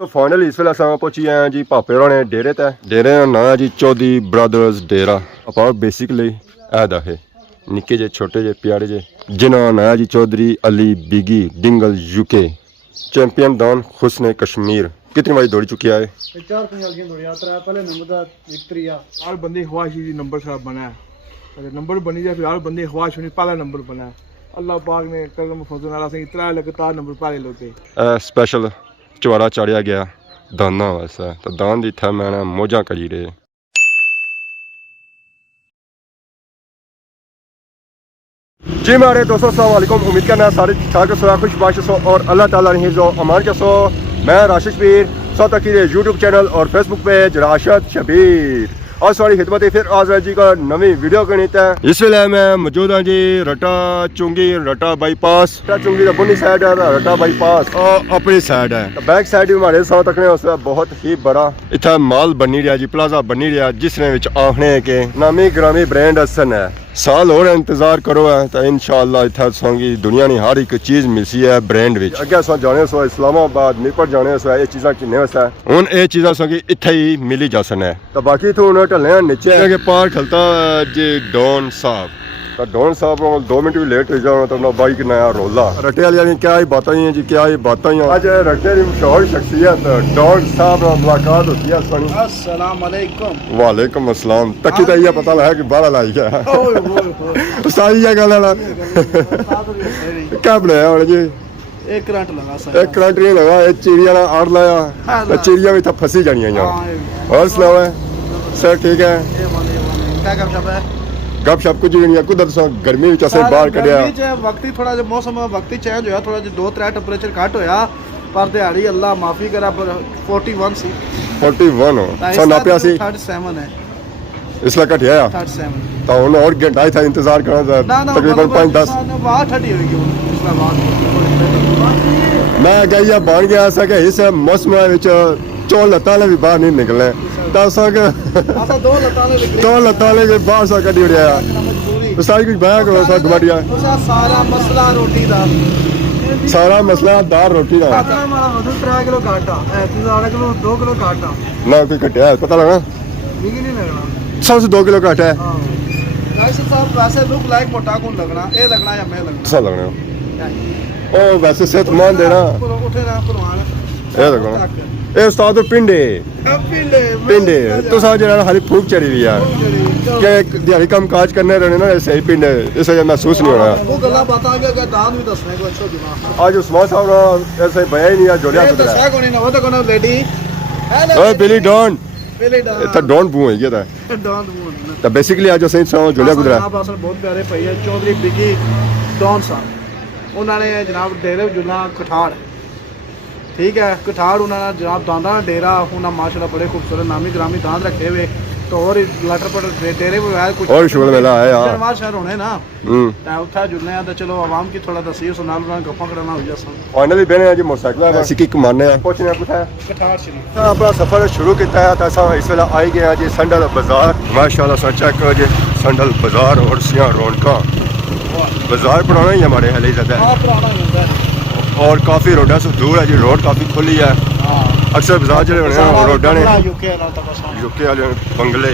So finally ਇਸ ਵੇਲੇ ਅਸਾਂ ਪਹੁੰਚੀ ਆਏ ਜੀ ਭਾਪੇ ਹੋਰਾਂ ਨੇ ਡੇਰੇ ਤੇ। ਡੇਰੇ ਦਾ ਨਾਂ ਹੈ ਜੀ ਚੌਧਰੀ ਬ੍ਰਦਰਜ਼ ਡੇਰਾ। ਆਪਾਂ ਬੇਸਿਕਲੀ ਇਹ ਦਾ ਹੈ ਨਿੱਕੇ ਜੇ ਛੋਟੇ ਜੇ ਪਿਆਰੇ ਜੇ जिन्हों ਨਾਂ है जी चौधरी अली बिगी डिंगल यूके चैंपियन दान हुस्न कश्मीर। कितनी बारी दौड़ चुकी है? 4-5 दौड़िया पहले नंबर दा विक्ट्रिया हर बंदे ख्वाहिश ही नंबर साहब बना है नंबर बनी जाए फिर हर बंदे ख्वाहिश होनी पहला नंबर बना है। अल्लाह पाक ने करम फजल नाल असें इतना लगातार नंबर पहले लोते स्पेशल चवारा चाढ़िया गया दाना वास्ते तो दान दी था मैंने मौजा करी रहे। जी हमारे दोस्तों अस्सलाम वालेकुम, उम्मीद करना सारे ठीक ठाक सो खुशबाश सो और अल्लाह ताला ने जो अमान के सो। मैं राशिद शबीर सौत अकीर यूट्यूब चैनल और फेसबुक पेज राशिद शबीर और सारी खिदमत फिर आज जी का नवी वीडियो गणित है। इस वेले मैं मौजूद हाँ जी रटा चुंगी रटा बाईपास। रटा चुंगी का बुनी साइड है, रटा बाईपास और अपनी साइड है। तो बैक साइड भी हमारे साथ तकने उस बहुत ही बड़ा इतना माल बनी रहा जी, प्लाजा बनी रहा जिसने आखने के नामी ग्रामी ब्रांड हसन है। साल और इंतजार करो है तो इंशाअल्लाह इतना संगी दुनिया की हर एक चीज मिलती है ब्रांड विच। अगे अस जाने सो इस्लामाबाद मीरपुर जाने सो ये चीज़ा किन्ने वैसा हूँ ये चीज़ा संगी इत्थे ही मिली जा सन है। तो बाकी तो उन्हें ढले नीचे के पार खलता जी डॉन साहब। तो डॉन साहब 2 मिनट भी लेट हो जाओ तो बाइक नया रोला रटे वाली क्या ही बातें हैं जी, क्या ही बातें हैं। आज रटे की मशहूर शख्सियत डॉन साहब मुलाकात होती है सुनी। अस्सलाम वालेकुम। वालेकुम अस्सलाम। तकी तो ये पता लगा कि बाहर लाई है सारी गल क्या बनाया और जी एक करंट लगा सर, एक करंट नहीं लगा, एक चिड़िया ने आड़ लाया, चिड़िया भी था फंसी जानी है। और सुनाओ सर ठीक है? क्या गपशप है? गपशप कुछ नहीं है, कुदरत से गर्मी में चसे बाहर कढ़िया वक्ती थोड़ा जो मौसम वक्ती चेंज होया, थोड़ा जो 2-3 टेंपरेचर घट होया पर दिहाड़ी अल्लाह माफी करा पर 41 सी 41 हो सो नापिया सी 37 है इसलिए घटिया 37 तो उन्हें और घंटा ही था इंतजार करना तकरीबन 5-10 बाहर ठंडी होगी इसलिए बात मैं गई बन गया सके इस मौसम विच चौल लत्ता भी बाहर नहीं निकले तो असा दो लत्ता ले बाहर सा कड़ी उड़िया सारी कुछ बया करो सा गवाडिया सारा मसला रोटी दा सारा मसला दाल रोटी का हमारा वजन 3 किलो घाटा है, 2 किलो घाटा ना कोई घटिया पता लगा ठीक ही नहीं लगना सबसे 2 किलो घट है। गाइस साहब वैसे लुक लाइक मोटा कौन लगना ये लगना या मैं लगना अच्छा लगना ओ वैसे सेहतमंद है ना उठे ना कुरबान ये लगना ए उस्ताद पिंडे पिंडे तो सा जरा हरी फूक चढ़ी हुई है कि दिहाड़ी कम काज करने रहने ना सही पिंडे इस वजह महसूस नहीं हो रहा। वो गल्ला बात आ गया दान भी दसने को अच्छा दिमाग आज उस्मान साहब ना ऐसे भया ही नहीं है जोड़िया तो दसया कोनी ना वो तो कोना लेडी ओए बिली डॉन पहले डॉन इतना डॉन बू है ये था डॉन बोल तो बेसिकली आज सही सा जोड़िया गुजरा आप असल बहुत प्यारे भैया चौधरी बिगी डॉन साहब उन्होंने जनाब डेरे जुला कठाड़ ठीक है कठाड़ उन्होंने जनाब दांदा डेरा उन्होंने माशाल्लाह बड़े खूबसूरत नामी ग्रामी दांद रखे हुए तो और लटर पर डेरे पे कुछ और शुगर मेला है यार शनिवार शहर होने ना तो उठा जुलने तो चलो आवाम की थोड़ा दसी उस नाल नाल गप्पा करना हो जा सन फाइनली बने जी मोटरसाइकिल सिक्की कमाने पहुंचने कुछ कठाड़ श्री अपना सफर शुरू किया है तो इस वेले आई गए जी संडल बाजार। माशाल्लाह सा चेक करो जी संडल बाजार और सियां रौनका बाजार पुराना ही हमारे हले ज्यादा हां पुराना होता है और काफ़ी रोडा से दूर है जी, रोड काफ़ी खुली है। अक्सर बाजार जो रोडा ने यूके वाले बंगले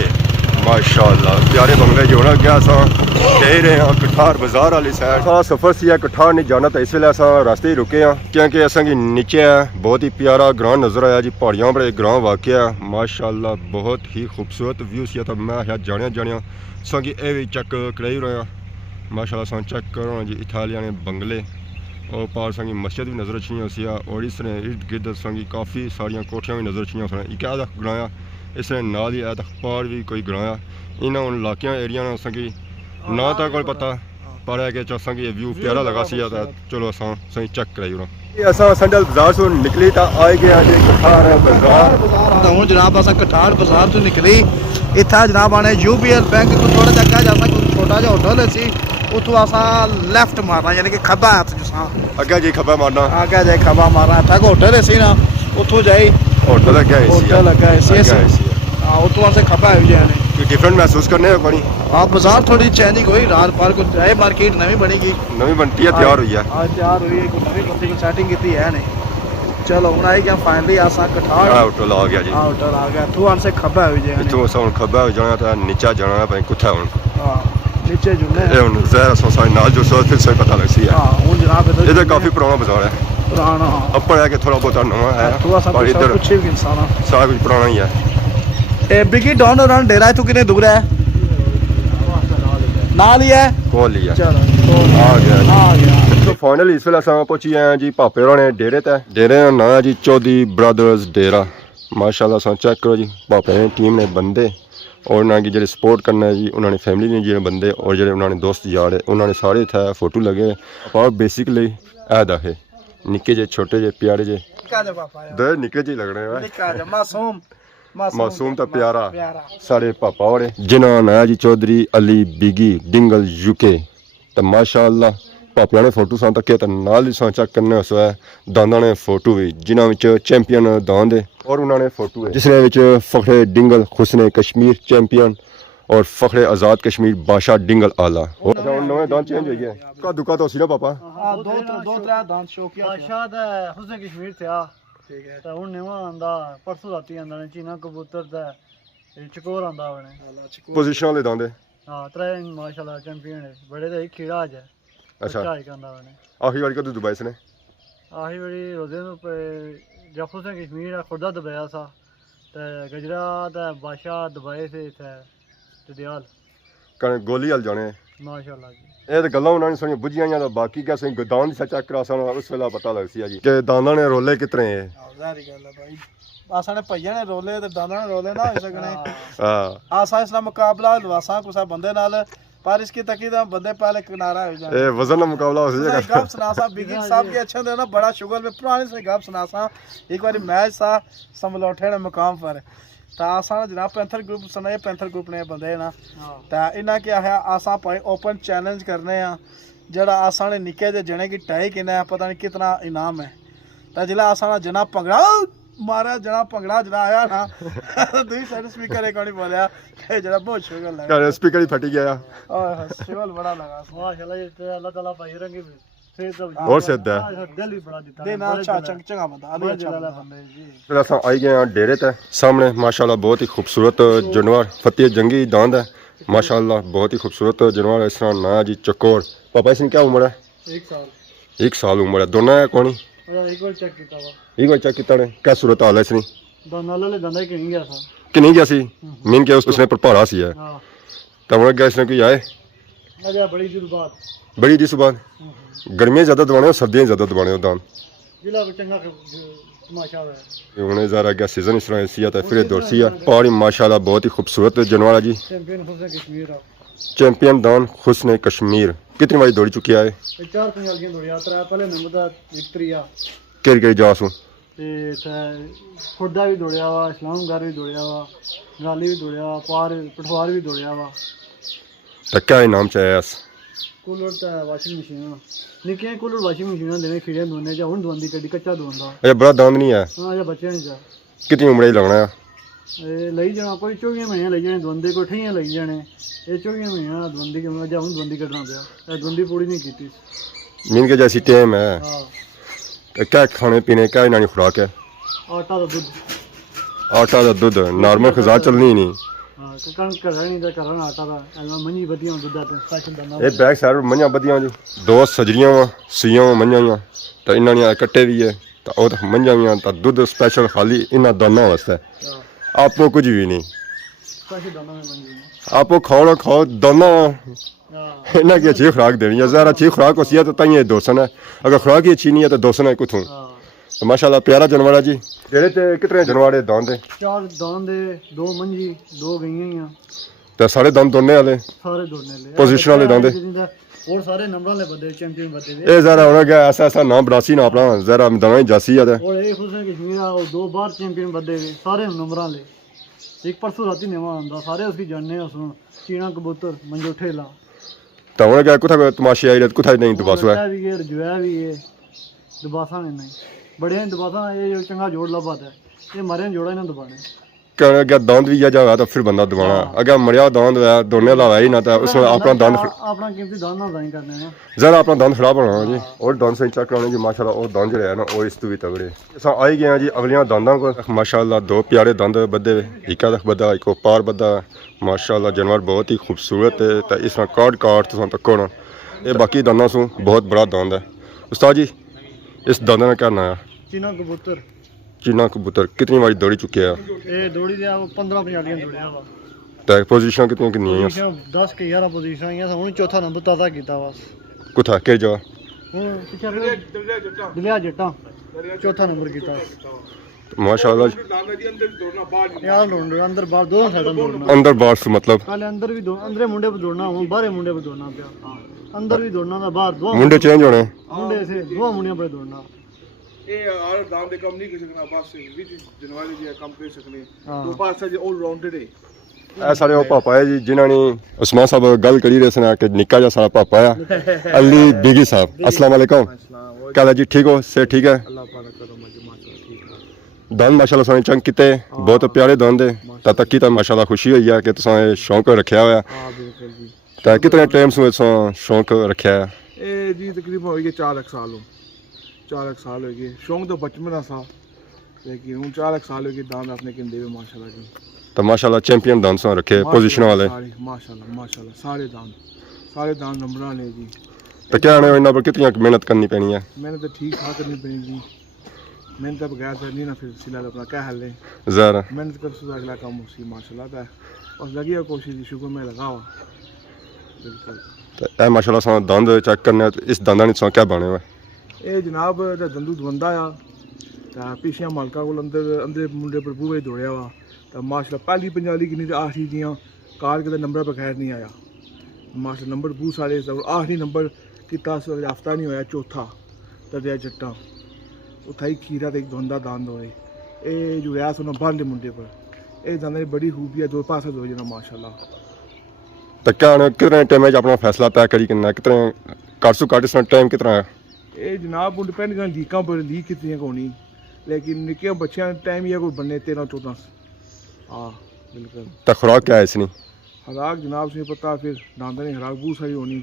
माशाल्लाह प्यारे बंगले जो ना गया सा कह रहे हैं कठार बाजार वाली साइड सा सफ़र से कठार नहीं जाना तो इस वे अस रास्ते ही रुके हैं क्योंकि असा की नीचे है बहुत ही प्यारा ग्रां नज़र आया जी, पहाड़ियों पर ग्रां वाक़ है माशाल्लाह बहुत ही खूबसूरत व्यू सी। तो मैं शायद जाने संगी ये भी चेक कराई रहा माशाल्लाह सा चेक करो जी इथालिया ने बंगले और पार संगी मस्जिद भी नज़र अच्छी सी और इसने इर्द गिर्द संगी काफ़ी सारिया कोठियाँ भी नज़र अच्छी सन। एक आधा गनाया इसने नाल ही आया पार भी कोई गनाया इन्होंने उन इलाकियाँ एरिया ने संगी ना तो कोई पता पर है कि संगी व्यू प्यारा लगा सी तो चलो अस सही चेक कराई रहा अस संडल बाजार से निकली तो आए गए हूँ जनाब अस कठाड़ बाजार तो निकली इतना जनाब आने UBL बैंक तो थोड़ा जगह जा छोटा जहा होटल सी उतो असा लेफ्ट मारना यानी कि खब्बा हाथ जो अगे जी खब्बा मारना आगे जाए खब्बा मारना था होटल सी ना उतो जाए होटल लगा उतो अस खब्बा आ जाए डिफरेंट महसूस करने पानी। हाँ बाजार थोड़ी चेंजिंग हुई रात पार को जाए मार्केट नवी बनेगी नवी बनती है तैयार हुई है तैयार हुई है नवी बंदी को सेटिंग की है नहीं चलो हूँ आई गया फाइनली आसा कठाड़ होटल आ गया जी होटल आ गया तू से खब्बा हो जाए इतों असां हुण खब्बा जाना था नीचा जाना भाई कुत्थे हुण नीचे जुड़ने ਇਹ ਹੁਣ ਜ਼ਹਿਰ ਸੋਸਾਈ ਨਾਲ ਜੋ ਸੋ ਫਿਰ ਸੇ ਪਤਾ ਲੱਗਦੀ ਹੈ हाँ हूँ जनाब ਇਹਦਾ ਕਾਫੀ ਪੁਰਾਣਾ ਬਾਜ਼ਾਰ ਹੈ पुराना ਅੱਪਰ ਹੈ ਕਿ ਥੋੜਾ ਬਹੁਤਾ ਨਵਾਂ ਹੈ तू असा ਪਰ ਇੱਧਰ कुछ भी इंसान ਸਾਰਾ ਕੁਝ ਪੁਰਾਣਾ ਹੀ ਹੈ बिगी डॉन और डेरा है तू कितने दूर है नाल ही है ਕੋਲ ਹੀ ਹੈ चलो ਆ ਗਿਆ आ गया तो फाइनली इस वेले असां पहुंची आए हैं जी भापे होने डेरे ते डेरे दा नाम है जी चौधरी ब्रदर्स डेरा माशाल्लाह असां चेक करो जी भापे ने टीम ने बंदे और उन्होंने जेह्ड़े सपोर्ट करना है जी उन्होंने फैमिली ने जेह्ड़े बंदे और जेह्ड़े उन्होंने दोस्त यार उन्होंने सारे इत्थै फोटो लगे और बेसिकली ऐ दे निक्के जे छोटे जे प्यारे जे दे निक्के जे लगने हैं मासूम तो प्यारा साढ़े पापा होरे जिन्हों नाम है जी चौधरी अली बिगी डिंगल यूके तो माशाअल्लाह पापिया ने फोटो सा तक तो नाल ही चेक करने उस दादा ने फोटो भी जिन्होंने चैंपियन दान दे और उन्होंने फोटो है जिसने फखरे डिंगल हुस्ने कश्मीर चैंपियन और फखरे आज़ाद कश्मीर बादशाह डिंगल आला नवे दान चेंज हुई है का दुका तो सी ना पापा दो त्रै दान शौकिया बादशाह दा हुस्न कश्मीर थे ठीक है तो हुन नवा आंदा परसों राती आंदा ने चीना कबूतर दा चकोर आंदा बने पोजीशन वाले दान दे हां त्रै माशाल्लाह चैंपियन है बड़े दा खीड़ा आज है अच्छा आंदा बने आखिरी बार कदों दुबई से ने आही बड़ी रोजे नु जब हुस्न कश्मीर खुदा दबाया सा ते गजरा दा बादशाह दबाए से थे जदियाल कने गोली हल जाने माशाल्लाह जी ਇਹ ਤਾਂ ਗੱਲਾਂ ਉਹਨਾਂ ਨੇ ਸੁਣੀਆਂ ਬੁੱਝੀਆਂ ਜਾਂ ਬਾਕੀ ਕਿਆ ਸਹੀ ਦਾਨ ਦੀ ਸੱਚਾ ਕਰਾ ਸਾਨੂੰ ਉਸ ਵੇਲੇ ਪਤਾ ਲੱਗ ਸੀ ਜੀ ਕਿ ਦਾਨਾਂ ਨੇ ਰੋਲੇ ਕਿਤਨੇ ਹੈ ਜ਼ਾਰੀ ਗੱਲ ਹੈ ਭਾਈ ਆਸਾਂ ਨੇ ਭਈਆ ਨੇ ਰੋਲੇ ਤੇ ਦਾਦਾ ਨੇ ਰੋਲੇ ਨਾ ਹੋ ਸਕਣੇ ਹਾਂ ਆਸਾਂ ਇਸ ਨਾਲ ਮੁਕਾਬਲਾ ਲਵਾਸਾਂ ਕੁਸਾ ਬੰਦੇ ਨਾਲ पर इसकी तकीद बंदे पहले किनारा हो जाए वजन का मुकाबला हो जाएगा गप सुनासा बिगी साहब के अच्छे थे ना बड़ा शुगर में पुराने से गप सुनासा एक बार मैच सा समलौठे ने मुकाम पर तो आसा जनाब पैंथर ग्रुप सुना पैंथर ग्रुप ने बंदे ना तो इन्हें क्या है आसा भाई ओपन चैलेंज करने जरा आसा ने निके जे जने की टाई किना है पता नहीं कितना इनाम है तो जिला आसा जना भंगड़ा मारा जना भंगड़ा जना आया ना दूसरी साइड स्पीकर एक नहीं बोलिया जरा बहुत शुगर लगा स्पीकर ही फटी गया शुगर बड़ा लगा माशाल्लाह ये अल्लाह ताला भाई रंगे और सिद्ध है दिल भी बड़ा दिता देना अच्छा चंगा बंदा अली अच्छा बंदे जी फिर अस आई गए हैं डेरे ते सामने माशाल्लाह बहुत ही खूबसूरत जानवर फतेह जंगी दांद है माशाल्लाह बहुत ही खूबसूरत जानवर इस तरह ना जी चकोर पापा इसकी क्या उम्र है 1 साल उम्र है दोनों है कौन एक बार चेक कीता वा एक बार चेक किया ने क्या सूरत हाल है इसकी दाना ले दंदा कि नहीं गया था कि नहीं गया सी मीन के उसने पर पहाड़ा सी है हां तब गया इसने कोई आए अजा बड़ी दिन बाद बड़ी दिस बाद गर्मियां ज्यादा दबाने और सर्दियां ज्यादा दबाने दान जिला चंगा तमाशा है उन्हें ज़रा गया सीजन इस तरह सी आता है फिर दौड़ सी है पहाड़ी माशाल्लाह बहुत ही खूबसूरत जानवर है जी चैंपियन हुस्न कश्मीर चैंपियन दान हुस्न कश्मीर कितनी बारी दौड़ चुकी है ये 4 पंजाब की दौड़िया त्रै पहले नंबर दा विक्ट्रिया केरी जासू ते खुर्दा भी दौड़िया वा इस्लामगढ़ भी दौड़िया वा गाली भी दौड़िया वा पार पठवार भी दौड़िया वा तो क्या इनाम चाहिए अस कूलर ते वाशिंग मशीन निक्के कूलर वाशिंग मशीन देने खीड़े दोने जा हुन दोंदी कड्डी कच्चा दोंदा ये बड़ा दांद नहीं है हां जा बच्चे नहीं जा कितनी उम्र ही लगना है ए लई जाना कोई 24 महीने लई जाने दोंदे को ठियां लई जाने ये 24 महीने दोंदी के जा हुन दोंदी कढना पिया ए दोंदी पूरी नहीं कीती मीन के जैसी टाइम है हां तो क्या खाने पीने क्या इनानी खुराक है आटा दा दूध आटा का दूध नॉर्मल खजा चलनी ही नहीं हां कण कर नहीं दा करना आटा दा एला मनी बदियां दूध दा स्पेशल दाना ये बैक साइड मഞ്ഞਾਂ बदियां जी दो सजरियां वा सीयां मഞ്ഞਾਂ तो इन्होंने कट्टे भी है तो वो मഞ്ഞਾਂ भी तो दूध स्पेशल खाली इन्होंने दाना वास्ते आपको कुछ भी नहीं स्पेशल दाना में बन गई आपको खाओ ना खाओ दाना हां इन्हें की अच्छी खुराक देनी है ज़रा अच्छी खुराक होती है तो ताइए दोसन है अगर खुराक ही अच्छी नहीं है तो दोसन है कुछ हां तो माशाल्लाह प्यारा जानवर है जी जेड़े ते कितने जानवर है दांद है 4 दान दे 2 मंजी 2 गईयां तो सारे दांद दोने वाले सारे दोड़ने ले पोजीशन वाले दांद और सारे नंबर ले बंदे चैंपियन बंदे वे ये ज़रा होना क्या ऐसा ऐसा नाम बरासी ना अपना ज़रा दाना ही जासी है और एक हुस्न कश्मीर और 2 बार चैंपियन बंदे वे सारे नंबरां ले एक परसों राती नेवा आंदा सारे उसकी जानने सुन चीना कबूतर मंजो ठेला तो होना क्या कुछ तमाशे आई कुछ नहीं दुबासु है भी है रजवा भी है दुबासा ने नहीं बड़े दबासा ये चंगा जोड़ लबात है ये मरे जोड़ा इन्हें दबाने कहने अगर दांद भी जाएगा तो फिर बंदा दबाना अगर मरिया दांद है दोने लावा ही ना तो उसमें अपना दांद अपना कीमती दांद ना दाई करने ना जरा अपना दांद खराब होना जी और दांद से चेक कराने जी माशाल्लाह और दांद जो है ना वो इस तो भी तगड़े अस आई गए हैं जी अगलियां दांदा को माशाल्लाह दो प्यारे दांद बदे इका तक बदा एक पार बदा माशाल्लाह जानवर बहुत ही खूबसूरत है तो इसमें काट तो तको ना ये बाकी दांदा सु बहुत बड़ा दांद है उस्ताद जी इस दांदा का क्या नाम है चीना कबूतर चीना कबूतर कितनी बारी दौड़ी चुके हैं ये दौड़ी दिया 15-50 दौड़िया वा तो पोजीशन कितनी कितनी है 10 के 11 पोजीशन है हुन चौथा नंबर ताजा कीता बस कुथा के जगह हुन पिछे दलिया जट्टा चौथा नंबर कीता माशाल्लाह यार दौड़ना अंदर बाहर दोनों साइडों दौड़ना अंदर बाहर से मतलब पहले अंदर भी दो अंदर मुंडे पे दौड़ना हुन बाहर मुंडे पे दौड़ना पिया अंदर भी दौड़ना था बाहर दो मुंडे चेंज होने मुंडे से दो मुंडियां पे दौड़ना ये यार दाम दे कम नहीं कर सकना बस विच जनवरी जी कम कर सकने तो पास से ऑल राउंडेड है ਇਹ ਸਾਰੇ ਉਹ ਪਾਪਾ ਹੈ ਜੀ ਜਿਨ੍ਹਾਂ ਨੇ ਉਸਮਾਨ ਸਾਹਿਬ ਗੱਲ ਕਰੀ ਰਹੇ ਸਨ ਕਿ ਨਿੱਕਾ ਜਿਹਾ ਸਾਰਾ ਪਾਪਾ ਆ ਅਲੀ ਬੀਗੀ ਸਾਹਿਬ अस्सलाम वालेकुम क्या हाल है जी ठीक हो से ठीक है अल्लाह पाक करो मजे माशा ठीक है दंद माशाल्लाह सोने चंग किते बहुत प्यारे दंद है तक की माशाल्लाह खुशी हुई है कि तुसां ये शौक रखा हुआ हां बिल्कुल जी तो कितने टाइम से शौक रखा है ए जी तकरीबन हो गए 4 साल हो 4 साल हो गए शौक तो बचपन सा लेकिन हूँ 4 साल हो गए दांत अपने किंदे हुए माशाल्लाह जी तो माशाल्लाह चैंपियन दांत सो रखे पोजीशन वाले माशाल्लाह सारे दांत नंबर वाले जी तो क्या आने इन्हां पर कितनी मेहनत करनी पैनी है मैंने तो ठीक ठाक करनी पड़ी जी मैंने तो बगैर करनी ना फिर सिला अपना क्या हाल है जरा मेहनत कर सुधा अगला काम उसी माशाल्लाह था और लगी है कोशिश जी शुक्र में लगा हुआ बिल्कुल तो ए माशाल्लाह सो दंद चेक करने इस दंदा ने सो क्या बने हुए ये जनाब दा दंदू दवंदा आ ता पिछे मालका को अंदर मुंडे पर बूहे दौड़िया वा तो माशाल्लाह पहली पंजाली गिनी ते आखिरी दियां कार के नंबर बगैर नहीं आया माशाल्लाह नंबर बहुत सारे आखिरी नंबर किता हफ्ता नहीं होया चौथा तदया जट्टा उठाई खीरा ते एक धुंदा दांद होए ए जो है सुनो बांधे मुंडे पर ए दांद बड़ी खूबी है दो पासा दो जना माशाल्लाह तो क्या आने कितने टाइम में अपना फैसला तय करी कितना कितने काट सु काट इसमें टाइम कितना है ए जनाब वो डिपेंड कर लीकां पर लीक कितनी होनी लेकिन निक्के बच्चों टाइम ही कोई बने 13-14 हाँ बिल्कुल तो खुराक क्या है इसनी खुराक जनाब से पता फिर दांदा ने खुराक बहुत सारी होनी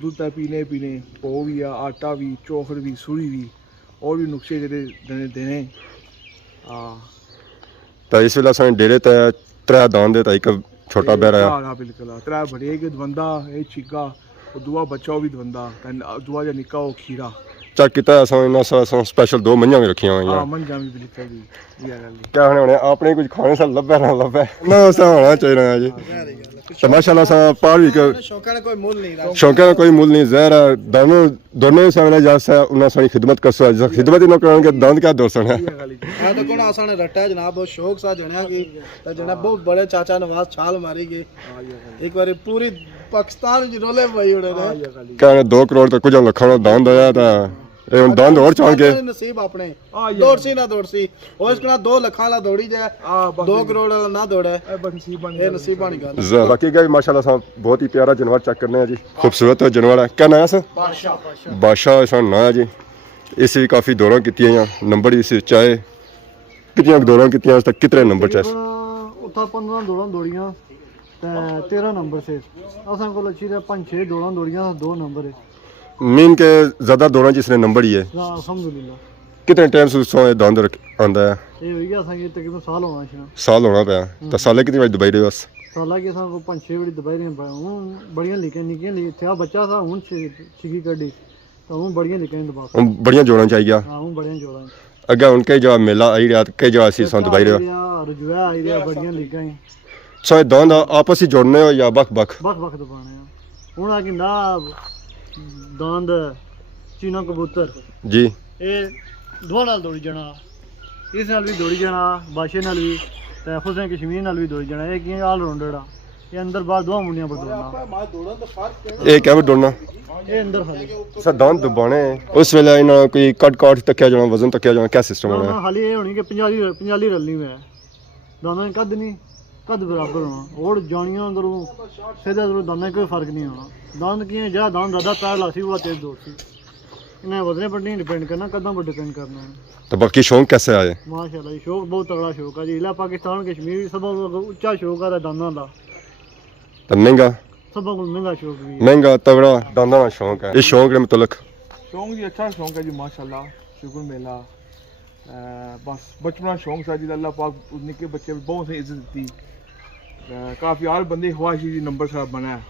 दूध है पीने पो भी है आटा भी चौखड़ भी सूरी भी और भी नुस्खे जेह्ड़े देने हाँ तो इस वेला साढ़े डेरे ते 3 दांद ते एक छोटा बैर आया हाँ बिल्कुल 3 बड़े एक दवंदा एक चिग्गा और दूआ बच्चा वो भी दवंदा दूआ जो निक्का वो खीरा चेक किया इन्ना स्पेशल 2 मंझां भी रखी हुई हाँ मंझां भी बिल्कुल जी क्या होने आपने कुछ खाने से लभे ना लभे ना ऐसा होना चाहिए जी तो माशाल्लाह सा पार भी शौका ने कोई मूल नहीं रहा शौका का कोई मूल नहीं जहर है दोनों सामने जैसा उन्हें सारी खिदमत कर सो खिदमत ही ना करेंगे दांत क्या दोस्तन है हाँ तो कौन आसान रट्टा है जनाब बहुत शौक सा जणिया की तो जनाब बहुत बड़े चाचा नवाज छाल मारी गई एक बार पूरी पाकिस्तान जिरोले भाई उड़े ने क्या 2 करोड़ तो कुछ लखा दांत आया था ਇਹ ਹੁਣ ਦੰਦ ਹੋਰ ਚਾਣ ਕੇ ਨਸੀਬ ਆਪਣੇ ਦੌੜਸੀ ਨਾ ਦੌੜਸੀ ਉਹ ਇਸ ਕੋਲ 2 ਲੱਖਾਂ ਵਾਲਾ ਦੌੜੀ ਜਾਏ 2 ਕਰੋੜ ਵਾਲਾ ਨਾ ਦੌੜੇ ਇਹ ਨਸੀਬ ਬਣ ਗੱਲ बाकी का माशाल्लाह साहब बहुत ही प्यारा जानवर चेक करने हैं जी खूबसूरत जानवर है क्या नाम है सर बादशाह सा नाम है जी इस भी काफ़ी दौड़ा की नंबर इस चाहे कितनी दौड़ा की तक कितने नंबर चाहे उत्था 15 दौड़ां दौड़ियां ते 13 नंबर से असां कोल अच्छी 5-6 दौड़ां दौड़ियां 2 नंबर है मीन के ज़्यादा दौड़ा जिसने नंबर ही है अल्हम्दुलिल्लाह कितने टाइम से उसको दांद आंदा है ये हो गया असां तकरीबन साल होना छा साल होना पाया तो साले कितनी बार दबाई रहे बस साला के असां को 5-6 बड़ी दबाई रहे हूं बड़ियां लिखे निक्कियां थे बच्चा था हूं छिकी कड्डी तो हूं बड़ियां लिखे दबा बढ़िया जोड़ना चाहिए हां हूं बड़ियां जोड़ा अगे उनके जो मेला आई रहा कई जगह सी सन दबाई रहे रजुआ आई रहा बड़ियां लिखां सो दांद आपस ही जोड़ने हो या बख बख दबाने हूं आ कि ना दांद चीना कबूतर जी ये दो नाल दौड़ी जाना इस नाल भी दौड़ी जाना बादशाह नाल भी ते हुसैन कश्मीर नाल भी दौड़ी जाना ये कि ऑल राउंडर आ ये अंदर बाहर 2 मुंडियां पर दौड़ना ये क्या भी दौड़ना ये अंदर खाली सर दांत दबाने उस वेले इन्हां कोई कट तकिया जाना वजन तकिया जाना क्या सिस्टम होना है हाली ये होनी कि 50 रलनी में दाना कद नहीं कद बराबर होना और जानियां अंदरों सीधा अंदरों दाना कोई फर्क नहीं होना दांत की जा दांत दादा पैर लासी हुआ तेज दौड़ सी इन्हें वजने पर नहीं डिपेंड करना, कदम पर डिपेंड करना है। तो बाकी शौक कैसे आए? माशाल्लाह शौक बहुत तगड़ा शौक है जी। इला पाकिस्तान कश्मीर सब उच्चा शौक है दाना का, तो महंगा सब महंगा शौक भी है। महंगा तगड़ा दाना का शौक है। इस शौक के मुतलक शौक जी अच्छा शौक है जी माशाल्लाह, शुक्र मेला। बस बचपना शौक सा जी, अल्लाह पाक निक्के बच्चे बहुत सी इज्जत दी। काफ़ी हर बंदे की ख्वाहिश जी नंबर साहब बना है,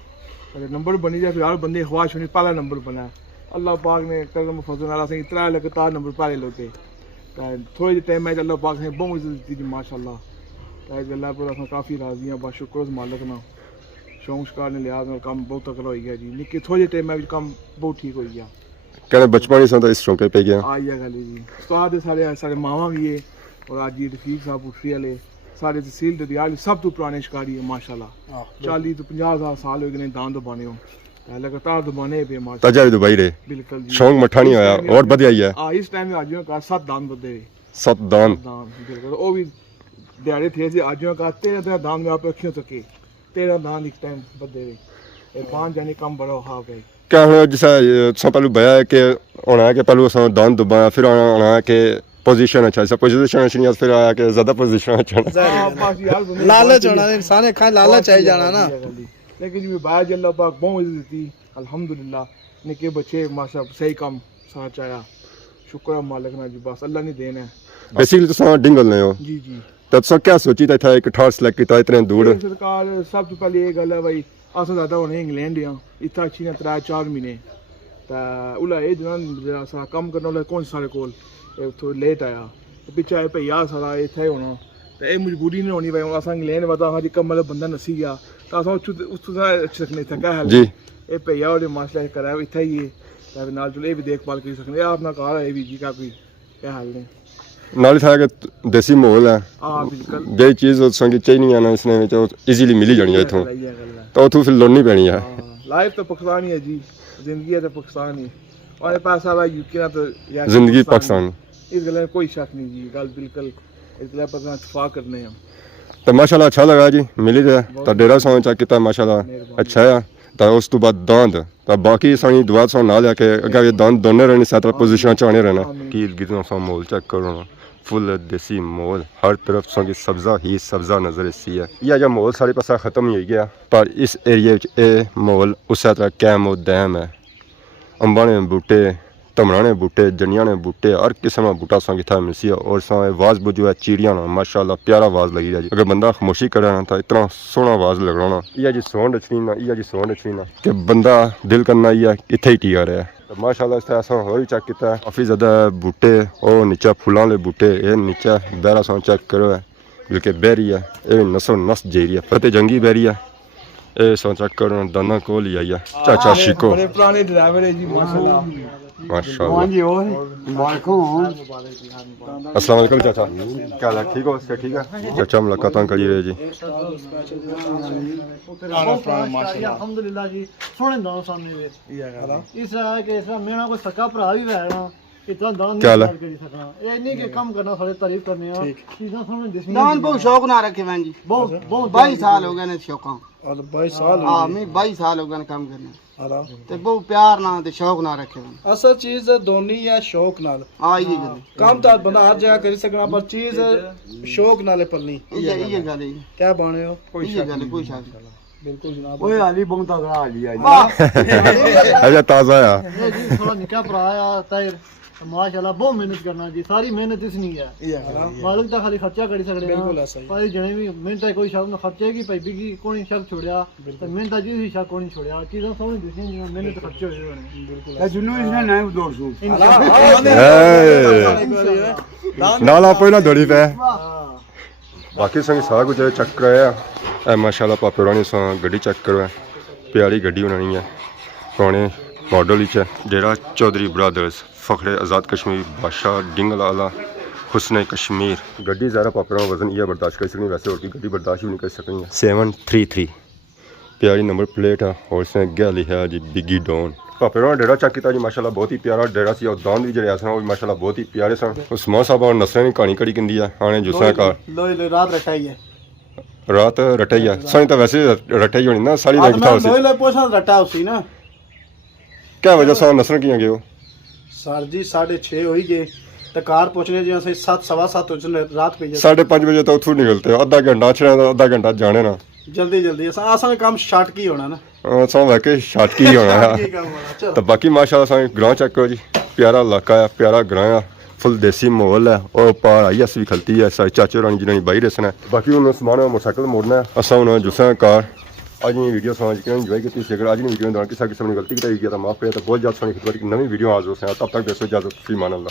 अगर नंबर बनी जाए फिर हर बंदे की ख्वाहिश होनी पहला नंबर बना है। अल्लाह पाक ने करम फजल नाल असें 3 लगातार नंबर पहले लोते। थोड़े टाइम में अल्लाह पाक ने बहुत इज्जत दी जी माशाल्लाह। अल्लाह पर असें काफ़ी राजी हैं, बस शुक्र उस मालिक ना। शौक शकार ने लिहाज नाल काम बहुत तगड़ा हो गया जी, निक्के थोड़े टाइम में काम बहुत ठीक हो गया। कहने बचपन ही तो इस शौक पे गया। आई है गल जी, उस्ताद सारे मावा भी है और अज जी रफीक साहब उठरी वाले सारे तहसील दरियाल सब तो पुराने शिकारी है माशाल्लाह। 40 तो 50 साल हो गए दान दबाने हो, लगातार दबाने पे माशाल्लाह। तजा भी दुबई रे बिल्कुल जी, शौक मठा नहीं होया और बढ़िया ही है। इस टाइम में आज का 7 दान बदे 7 दान बिल्कुल वो भी दिहाड़े थे जी। आज का 13 दान में आप रखियो सके 13 दान एक टाइम बदे 5 जाने कम बड़ा हा गए। क्या होना जैसा सो पहलू बया है कि होना है कि पहलू असां दान दबाया, फिर होना है कि पोजीशन अच्छा सा पोजीशन अच्छी फिर आया कि ज्यादा पोजीशन अच्छा लालच होना इंसान खाए लालच चाहिए जाना ना। लेकिन जी बाहर अल्लाह पाक बहुत इज्जत दी अल्हम्दुलिल्लाह। निके बच्चे माशा सही कम साथ आया, शुक्र है मालिक ना जी, बस अल्लाह ने देना है। बेसिकली तो डिंगल ने हो जी जी तो तुसा क्या सोची था एक ठार सिलेक्ट किया इतने दूर? सरकार सब तो पहले ये गल है भाई अस ज्यादा होने इंग्लैंड हाँ इतना अच्छी ना 3-4 महीने उला ये जना सारा कम करने वाला कौन सारे कोल थोड़ा लेट आया पिछे आए भैया सारा इतना होना तो ये मजबूरी नहीं होनी भाई अस इंग्लैंड पता हाँ जी कम वाला बंदा नसी गया तो अस उस सकने इतना क्या हाल जी ये भैया और मास्टर करा इतना ही है नाल चलो ये भी देखभाल कर सकते अपना घर है भी जी का कोई क्या हाल नहीं नाल था कि देसी माहौल है। हाँ बिल्कुल जे चीज संगी चाहिए नहीं आना इसने इजीली मिली जानी है इथों तो उथों फिर लड़नी पैनी है। लाइफ तो पाकिस्तान ही है जी, जिंदगी है तो पाकिस्तान ही और पैसा भाई यूके ना तो जिंदगी पाकिस्तान इस गल में कोई शक नहीं जी, गल बिल्कुल इस गल पर इत्तेफाक करने हैं। तो माशाल्लाह अच्छा लगा जी मिली जाए तो डेरा सौ चा किया माशाल्लाह अच्छा है। तो उस तो बाद दांद तो बाकी सानी दुआ सौ ना लिया के अगर ये दांद दोनों रहने साथ पोजीशन चाहने रहना की गिरना सौ मोल चेक करो फुल देसी मोल हर तरफ सौ की सब्जा ही सब्जा नजर इसी है। यह जो मोल सारे पासा खत्म ही हो गया पर इस एरिए ए मोल उस तरह कैम और दैम है। अंबा ने बूटे धमना ने बूटे जनिया ने बूटे हर किस्म का बूटा सौ कितना मिलसी है और सौ आवाज़ बुझो है चिड़िया ना माशाल्लाह प्यारा आवाज़ लगी है जी। अगर बंदा खामोशी करे ना तो इतना सोहना आवाज़ लगना यह जी साउंड अच्छी ना यह जी साउंड अच्छी ना कि बंदा दिल करना यह इतने ही टिका रहा है। तो माशाल्लाह इस तरह और भी चेक किया काफ़ी ज़्यादा बूटे और नीचे फुलों वाले बूटे ये नीचे बहरा सौ चेक करो है बल्कि बहरी है ये नसो नस जेरी है फतेह जंगी बहरी है ये सौ चेक करो दाना कोल ही आई है चाचा शिको बड़े पुराने ड्राइवर है जी माशाल्लाह माशाल्लाह। अस्सलाम वालेकुम चाचा क्या हाल है ठीक हो से ठीक है चाचा मुलाकात करी रहे जी अल्हम्दुलिल्लाह जी सोने दान सामने वे इस तरह के इस मेरा कोई सक्का भरा भी है ना इतना दान क्या नहीं हाल है? कर सकना ये नहीं कि कम करना सारे तारीफ करने हैं चीज़ें सामने दिसनी दान बहुत शौक ना रखे बहन जी, बहुत बहुत 22 साल हो गए ने शौका। और 22 साल हाँ मैं 22 साल हो गए काम करने ते बहुत प्यार ना ते शौक ना रखे बहन। असल चीज दोनी या शौक नाल हाँ ये गल काम तो बंदा हर जगह कर सकना पर चीज शौक नाले पलनी ये गल है क्या बाने हो ये गल कोई शक नहीं। बिल्कुल जनाब ओए अली बहुत तगड़ा हाली है अच्छा ताज़ा है ये जी थोड़ा निका भरा आया तायर माशाल्लाह बहुत मेहनत करना जी सारी मेहनत इसनी है मालिक तो खाली खर्चा करी सकते बिल्कुल हैं ऐसा ही। पर जने भी मेहनत कोई शक ना खर्चे की पैबी की कोई शक छोड़या तो मेहनत जी ही शक कोई छोड़या चीज़ें समझ दिसनी नहीं मेहनत खर्चे हुए होने बिल्कुल जुनू इसने नहीं दौड़ सू नाला पहिला दौड़ी पे बाकी संग सारा कुछ चेक कराया माशाल्लाह पापे रानी सो गड्डी चेक करो प्यारी गड्डी बनानी है पुराने मॉडल ही डेरा चौधरी ब्रदर्स फखरे आज़ाद कश्मीर बादशाह डिंगल आला हुस्न कश्मीर गड्डी ज़रा पापरा वजन यह बर्दाश्त कर सकनी वैसे और की गड्डी बर्दाश्त भी नहीं कर सकनी 733 प्यारी नंबर प्लेट है और इसने क्या लिखा है जी बिगी डॉन पापरा डेरा चेक किया जी माशाल्लाह बहुत ही प्यारा डेरा सी और दान भी जड़े सन माशाल्लाह बहुत ही प्यारे सन उस्मान साहब और नसरे ने कहानी कड़ी किंदी है आने जुस्सा का लोई रात रटाई है रात रटाई है सारी तो वैसे रटाई होनी ना सारी आज मैं लोई पोसा रटा उसी ना क्या वजह से नसर किया गए हो ਸਰ ਜੀ 6:30 ਹੋਈ ਗਏ ਤੇ ਕਾਰ ਪਹੁੰਚਣੇ ਜੀ ਅਸੀਂ 7 ਸਵਾ 7 ਵਜੇ ਰਾਤ ਪਈ 5:30 ਵਜੇ ਤੋਂ ਉੱਥੋਂ ਨਿਕਲਤੇ ਅੱਧਾ ਘੰਟਾ ਛੜਿਆ ਦਾ ਅੱਧਾ ਘੰਟਾ ਜਾਣੇ ਨਾ ਜਲਦੀ ਅਸਾਂ ਕੰਮ ਸ਼ਾਰਟ ਕੀ ਹੋਣਾ ਨਾ ਸੌਂ ਲੈ ਕੇ ਛੱਟ ਕੀ ਹੋਣਾ ਕੀ ਹੈ ਕੰਮ ਹੋਣਾ ਚਲੋ ਤਾਂ ਬਾਕੀ ਮਾਸ਼ਾਅੱਲਾ ਸਾਂ ਗ੍ਰਾਂ ਚੱਕ ਕਰੋ ਜੀ ਪਿਆਰਾ ਇਲਾਕਾ ਆ ਪਿਆਰਾ ਗ੍ਰਾਂ ਆ ਫੁੱਲ ਦੇਸੀ ਮਾਹੌਲ ਹੈ ਉਹ ਪਾਰ ਆਈ ਅਸ ਵੀ ਖਲਤੀ ਹੈ ਸਾਰੇ ਚਾਚੇ ਰਾਣੀ ਜਿਹਨਾਂ ਨੇ ਬਾਈ ਰਸਣਾ ਬਾਕੀ ਉਹਨਾਂ ਸਮਾਨ ਮੋਟਰਸਾਈਕਲ ਮੋੜਨਾ ਅਸਾਂ ਉਹਨਾਂ ਜੁਸਾਂ ਕਾਰ ਅੱਜ ਦੀ ਵੀਡੀਓ ਸਮਝ ਕੇ ਇੰਜੋਏ ਕੀਤੀ ਸੀ ਅਗਰ ਅੱਜ ਦੀ ਵੀਡੀਓ ਦੌਰਾਨ ਕਿਸੇ ਕਿਸਮ ਦੀ ਗਲਤੀ ਕੀਤੀ ਗਈ ਤਾਂ ਮਾਫ ਕਰੇ ਤਾਂ ਬਹੁਤ ਜ਼ਿਆਦਾ ਸੋਹਣੀ ਖਿਦਮਤ ਨਵੀਂ ਵੀਡੀਓ ਆਜ਼ ਹੋ ਸੇ ਤਬ ਤੱਕ ਦੇਸੋ ਇਜਾਜ਼ਤ ਫੀ ਮਾਨ ਅੱਲਾ